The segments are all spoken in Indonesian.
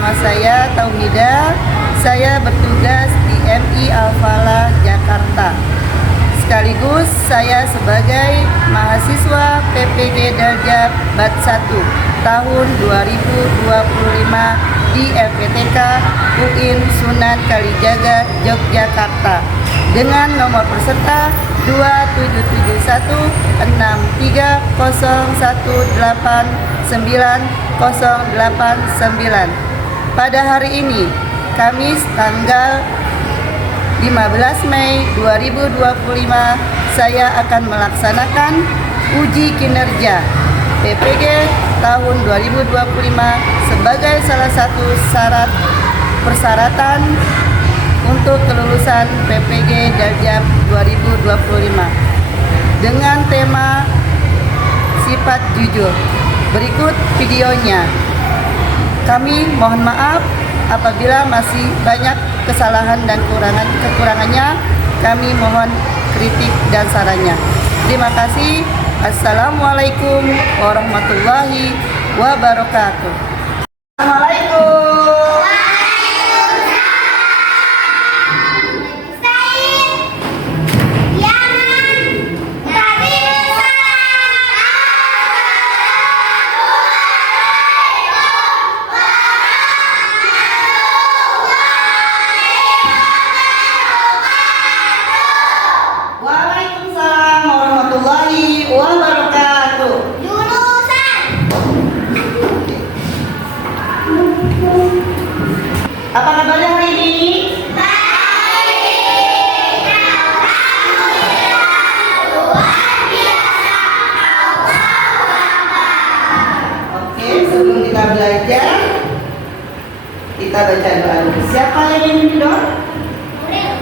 Nama saya Tauhida. Saya bertugas di MI Al-Falah Jakarta. Sekaligus saya sebagai mahasiswa PPG Darjat Bat 1 tahun 2025 di FPTK UIN Sunan Kalijaga Yogyakarta dengan nomor peserta 277163018909. Pada hari ini, Kamis tanggal 15 Mei 2025, saya akan melaksanakan uji kinerja PPG tahun 2025 sebagai salah satu persyaratan untuk kelulusan PPG Darjat 2025 dengan tema sifat jujur. Berikut videonya. Kami mohon maaf apabila masih banyak kesalahan dan kekurangannya. Kami mohon kritik dan sarannya. Terima kasih. Assalamualaikum warahmatullahi wabarakatuh. Assalamualaikum. Waalaikumsalam warahmatullahi wabarakatuh. Jurusan. Apa kabarnya hari ini? Oke, sebelum kita belajar, kita baca doa dulu. Siapa yang ingin doa?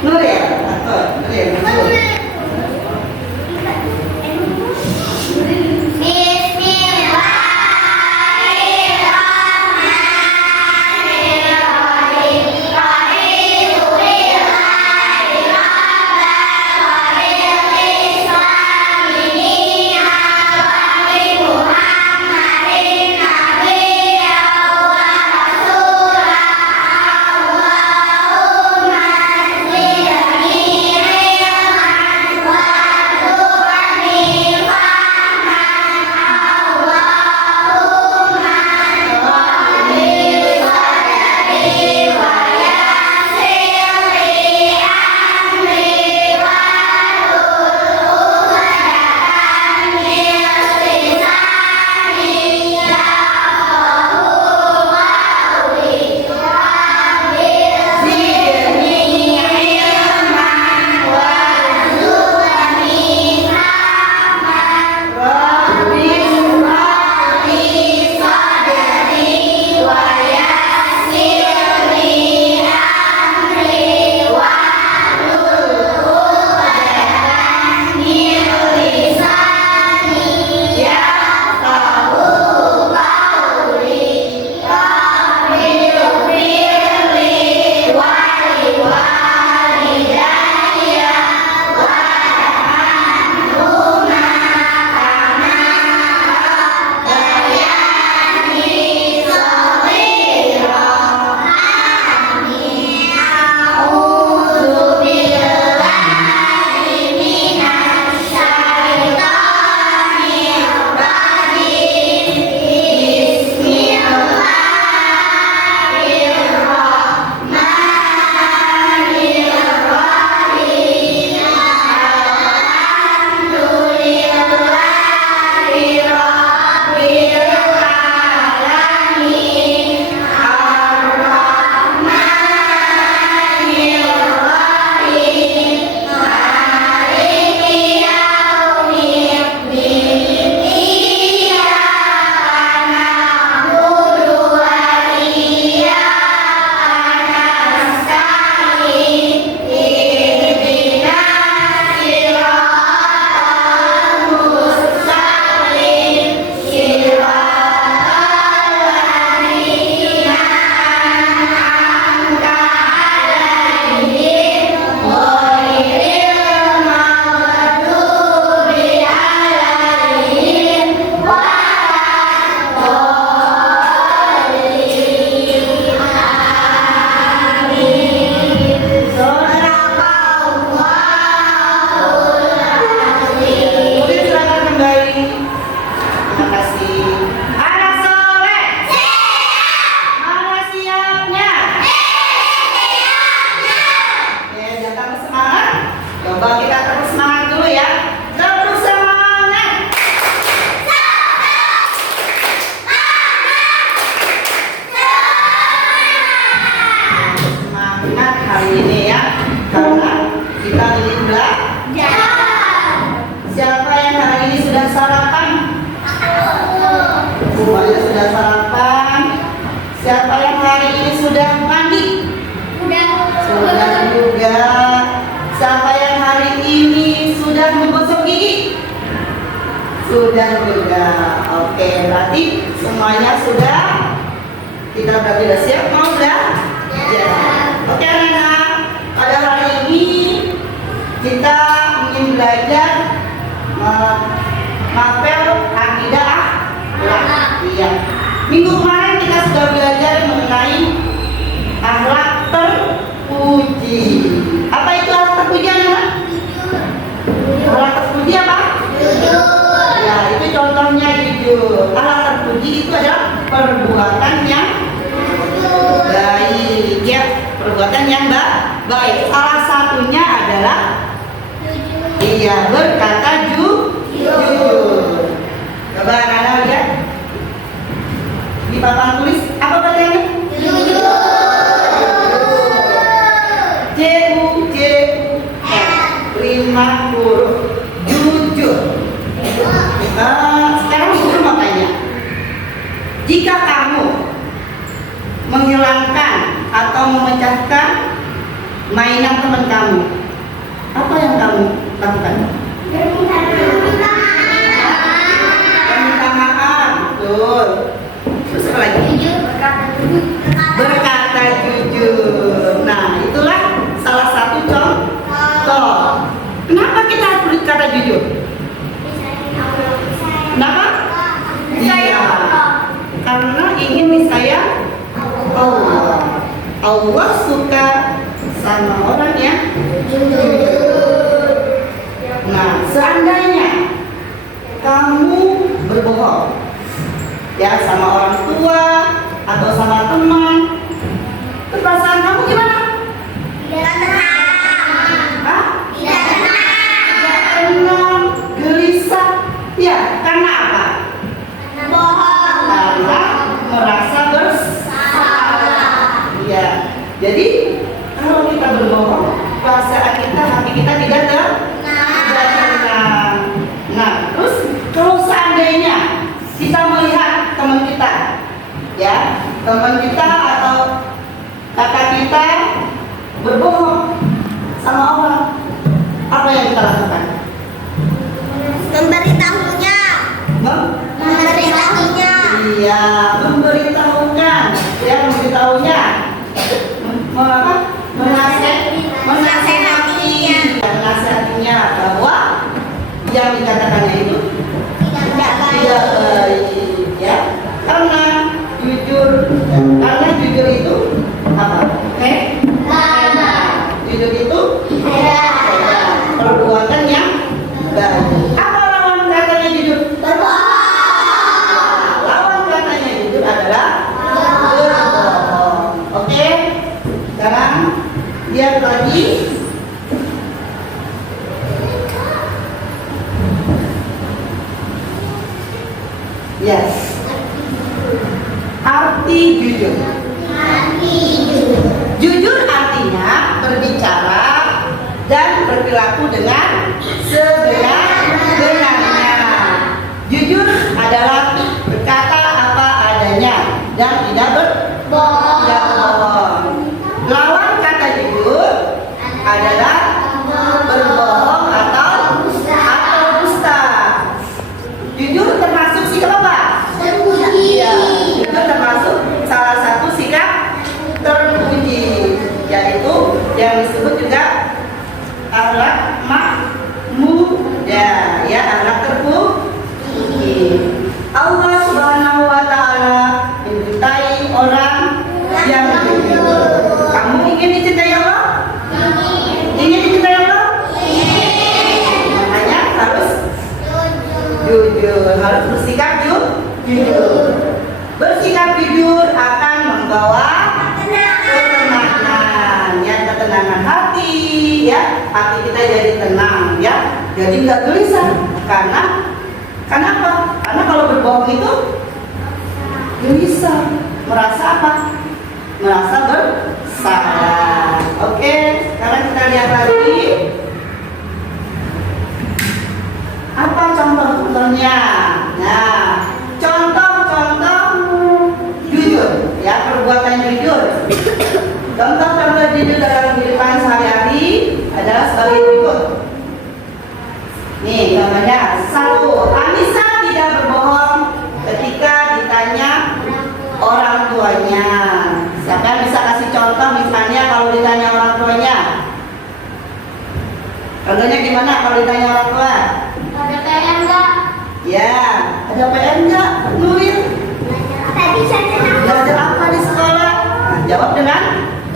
Nuril. Nuril. semangat hari ini ya, karena kita ingin belajar. Siapa yang hari ini sudah sarapan? Semuanya sudah sarapan. Siapa yang hari ini sudah mandi? Sudah juga. Siapa yang hari ini sudah menggosok gigi? Sudah juga. Oke, berarti semuanya sudah. Kita berarti sudah siap mau belajar. Oke anak-anak, pada hari ini kita ingin belajar mapel akidah akhlak. Iya. Minggu kemarin kita sudah belajar mengenai akhlak terpuji. Apa itu akhlak terpuji anak? Akhlak terpuji apa? Jujur. Ya, itu contohnya jujur. Akhlak terpuji itu adalah perbuatan yang baik, ya, perbuatan yang baik. Salah satunya adalah iya, berkata jujur. Coba anak-anak lihat di papan tulis apa bacanya? Jujur. Lima huruf. Jujur. Sekarang guru mau tanya, jika kamu menghilangkan atau memecahkan mainan teman kamu, apa yang kamu lakukan? Meminta maaf. Betul. Terus apa lagi? Berkata jujur. Nah, itulah salah satu contoh. Kenapa kita harus berkata jujur? Kenapa? Iya. Karena ingin disayang Allah. Allah suka sama orang yang jujur. Nah, seandainya kamu berbohong ya sama orang tua atau sama teman, perasaan kamu gimana? Tidak tenang. Hah? Tidak tenang, gelisah. Ya, karena apa? Karena bohong. Karena merasa bersalah. Ya, jadi kalau kita berbohong, perasaan kita, hati kita tidak tenang. Nah, terus kalau seandainya kita melihat teman kita, ya, teman kita atau kakak kita berbohong sama orang, apa yang kita lakukan? Memberitahunya. Memberitahunya. Iya, memberitahukan. Ya, memberitahunya. Menasihatinya bahwa yang dikatakannya itu tidak baik, ya, karena jujur itu apa? Jujur itu perbuatan yang baik. Apa lawan katanya jujur? Lawan katanya jujur adalah berbohong. Oke, sekarang lihat lagi. Yes. Arti jujur. Jujur artinya berbicara dan berperilaku dengan sebenar-benarnya. Jujur adalah berkata apa adanya dan tidak berbohong. Lawan kata jujur adalah berbohong atau dusta. Jujur termasuk sikap apa? Ya, jujur termasuk salah satu sikap terpuji, yaitu yang disebut juga akhlak mahmudah, ya, akhlak terpuji. Allah Subhanahu wa taala mencintai orang yang jujur. Kamu ingin dicintai Allah? Ingin dicintai Allah? Makanya harus jujur, harus bersikap jujur. Bersikap jujur akan membawa ketenangan, ya, ketenangan hati, ya, hati kita jadi tenang, ya, jadi nggak gelisah. Karena apa? Karena kalau berbohong itu gelisah, merasa apa? Merasa bersalah. jujur dalam kehidupan sehari-hari adalah sebagai berikut. Nih namanya satu, Anissa tidak berbohong ketika ditanya orang tuanya. Siapa yang bisa kasih contoh misalnya kalau ditanya orang tuanya? Contohnya gimana kalau ditanya orang tua? Ada PR enggak? Ya, ada PR enggak? Nurin? Tadi saya Belajar apa di sekolah? Nah, jawab dengan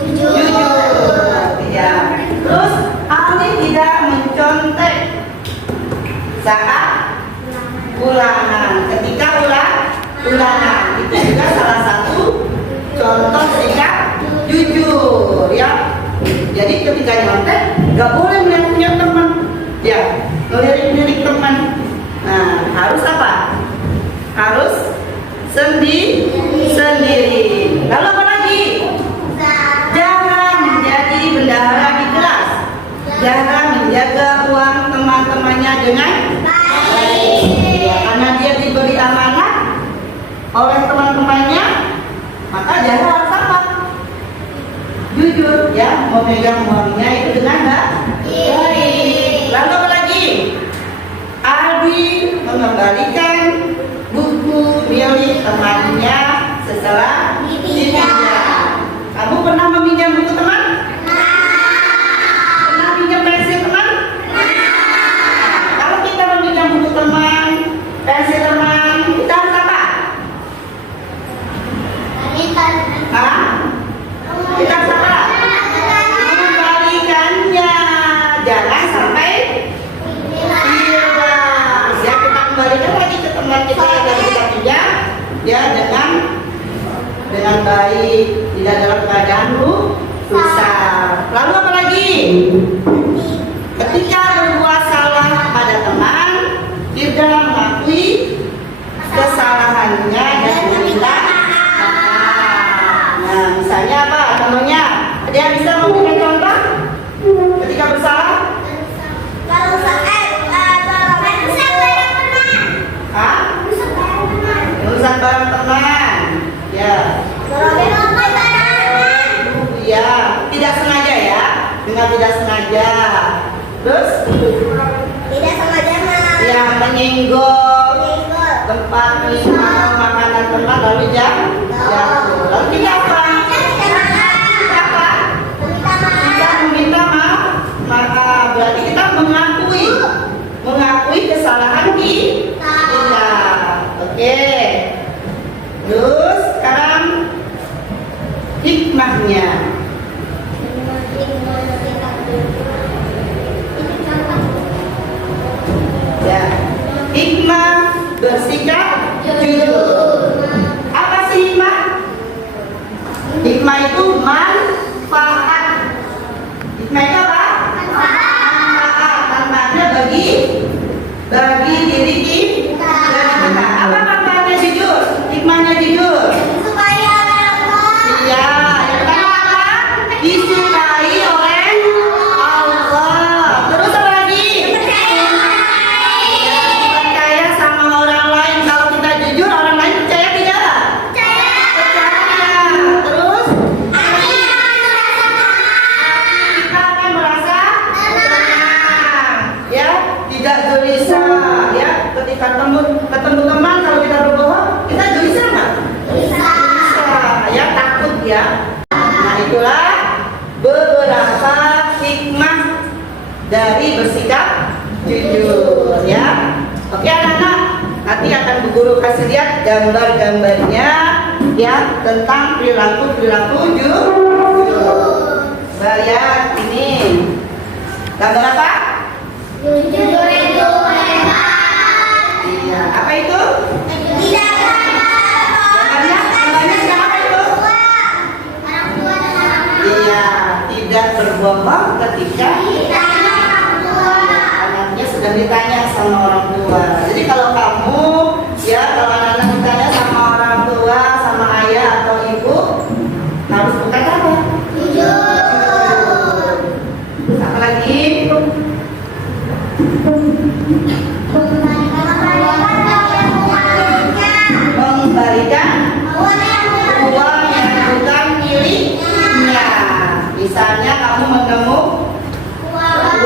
jujur. Ya. Terus Ali tidak mencontek saat ulangan. Ketika ulangan itu juga salah satu contoh sikap jujur, ya. Jadi ketika nyontek nggak boleh melihat teman, ya, melirik teman. Nah, harus apa? Harus sendiri. Lalu apa lagi? Jangan menjadi bendahara di kelas. Jangan menjaga uang teman-temannya dengan baik. Ya, karena dia diberi amanah oleh teman-temannya, maka dia harus apa? Jujur, ya, memegang uangnya itu dengan baik. Lalu apa lagi? Aldi mengembalikan buku milik temannya setelah dipinjam. Kamu pernah meminjam buku teman? Pernah pinjam pensil teman? Kalau kita meminjam buku teman, pensil teman, kita harus apa? Hah? Kita harus apa? Mengembalikannya. Jangan sampai hilang. Ya, kita kembalikan lagi ke teman kita yang tadi kita pinjam, ya, dengan baik, tidak dalam keadaan susah. Lalu apa lagi? Ketika berbuat salah pada teman, tidak mengakui kesalahannya dan meminta maaf. Nah, misalnya apa? Contohnya, ada yang bisa memberikan contoh ketika bersalah? Urusan barang teman, ya. Ya, tidak sengaja ya, dengan tidak sengaja. Terus? Ya, menyinggol tempat makanan teman lalu jatuh. Lalu kita apa? Kita meminta maaf. Berarti kita mengakui kesalahan kita. Oke. Terus sekarang hikmahnya. Ya, hikmah bersikap jujur. Apa sih hikmah? Hikmah itu manfaat. Hikmah itu apa? Manfaat. Manfaatnya bagi diri kita. Apa manfaatnya jujur? Hikmahnya jujur. Iya, yang pertama apa? Disukai oleh Allah. Terus apa lagi? Percaya sama orang lain. Kalau kita jujur, orang lain percaya tidak? Percaya. Terus? Kita akan merasa tenang, ya, tidak gelisah, ya. Ketika ketemu teman, kalau kita berbohong, kita gelisah nggak? Ya, takut ya. Nah, itulah beberapa hikmah dari bersikap jujur, ya. Oke anak-anak, nanti akan Bu Guru kasih lihat gambar-gambarnya, ya, tentang perilaku jujur. Lihat ini gambar apa? Jujur itu hebat. Iya, apa itu? Tidak Gambarnya siapa itu? orang tua dan anak. Iya, tidak berbohong ketika anaknya sedang ditanya sama orang tua. Jadi kalau kamu, ya, kalau anak-anak ditanya sama orang tua, sama ayah atau ibu, harus berkata apa? Jujur. Apa lagi? Mengembalikan uang yang bukan miliknya. Misalnya kamu menemu uang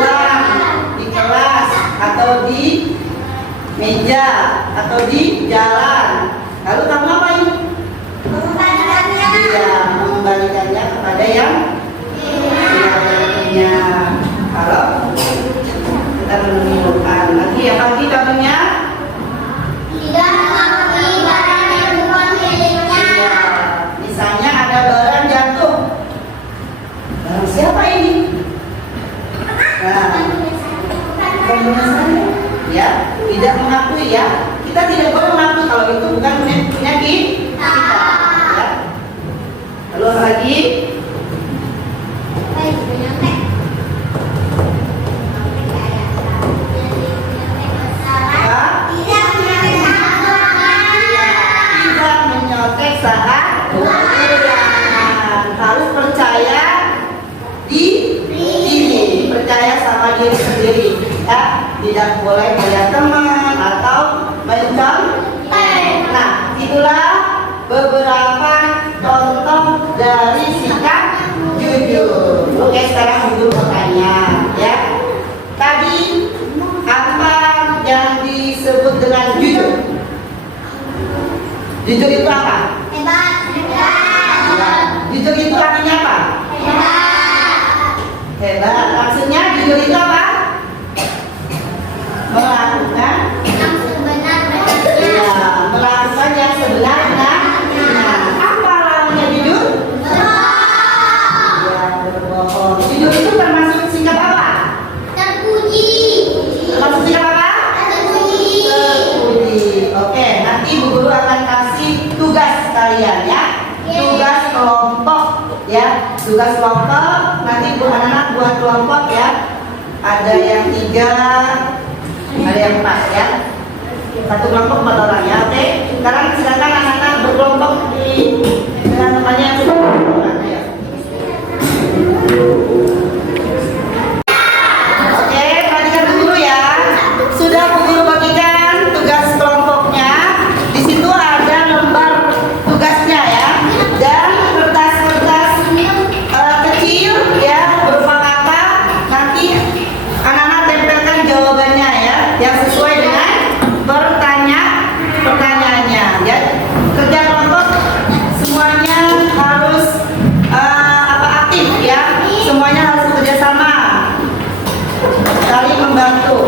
di kelas atau di meja atau di jalan. Lalu kamu ngapain? Iya, mengembalikannya kepada yang punya. Kalau kita menemukan lagi ya pagi kamunya. Tidak mengakui barang yang bukan miliknya. Iya. Misalnya ada barang jatuh. Barang siapa ini? Nah, punya saya. Ya, tidak mengakui ya. Kita tidak boleh mengakui kalau itu bukan punya kita. Ya. Lalu apa lagi? Tidak menyontek saat ulangan. Harus percaya diri, percaya sama diri sendiri. Ya, tidak boleh melihat teman atau mencontek. Nah, itulah beberapa contoh dari sikap jujur. Oke, sekarang jujur bertanya, ya. Tadi apa yang disebut dengan jujur? Jujur itu apa? Jujur itu artinya apa? Hebat. Maksudnya jujur itu apa? Melakukan ya, melakukan yang sebenarnya. Apa lawannya jujur? Ya, berbohong. Jujur itu termasuk sikap apa? Termasuk sikap apa? Terpuji. Oke, nanti Bu Guru akan kasih tugas kalian ya. Tugas kelompok ya. Tugas kelompok nanti Bu anak-anak buat kelompok ya. Ada yang 3, ada yang 4 ya. Satu kelompok 4 orang ya. Oke. Sekarang silakan anak-anak berkelompok dengan temannya yang sudah berkelompok ya. Oke, perhatikan dulu ya. Sudah Bu Guru bagikan tugas kelompoknya. Di situ ada lembar tugasnya ya. Dan kertas-kertas kecil ya berupa kata. Nanti anak-anak tempelkan jawabannya ya, yang sesuai dengan pertanyaannya ya. Kerja kelompok semuanya harus aktif ya. Semuanya harus bekerja sama, saling membantu.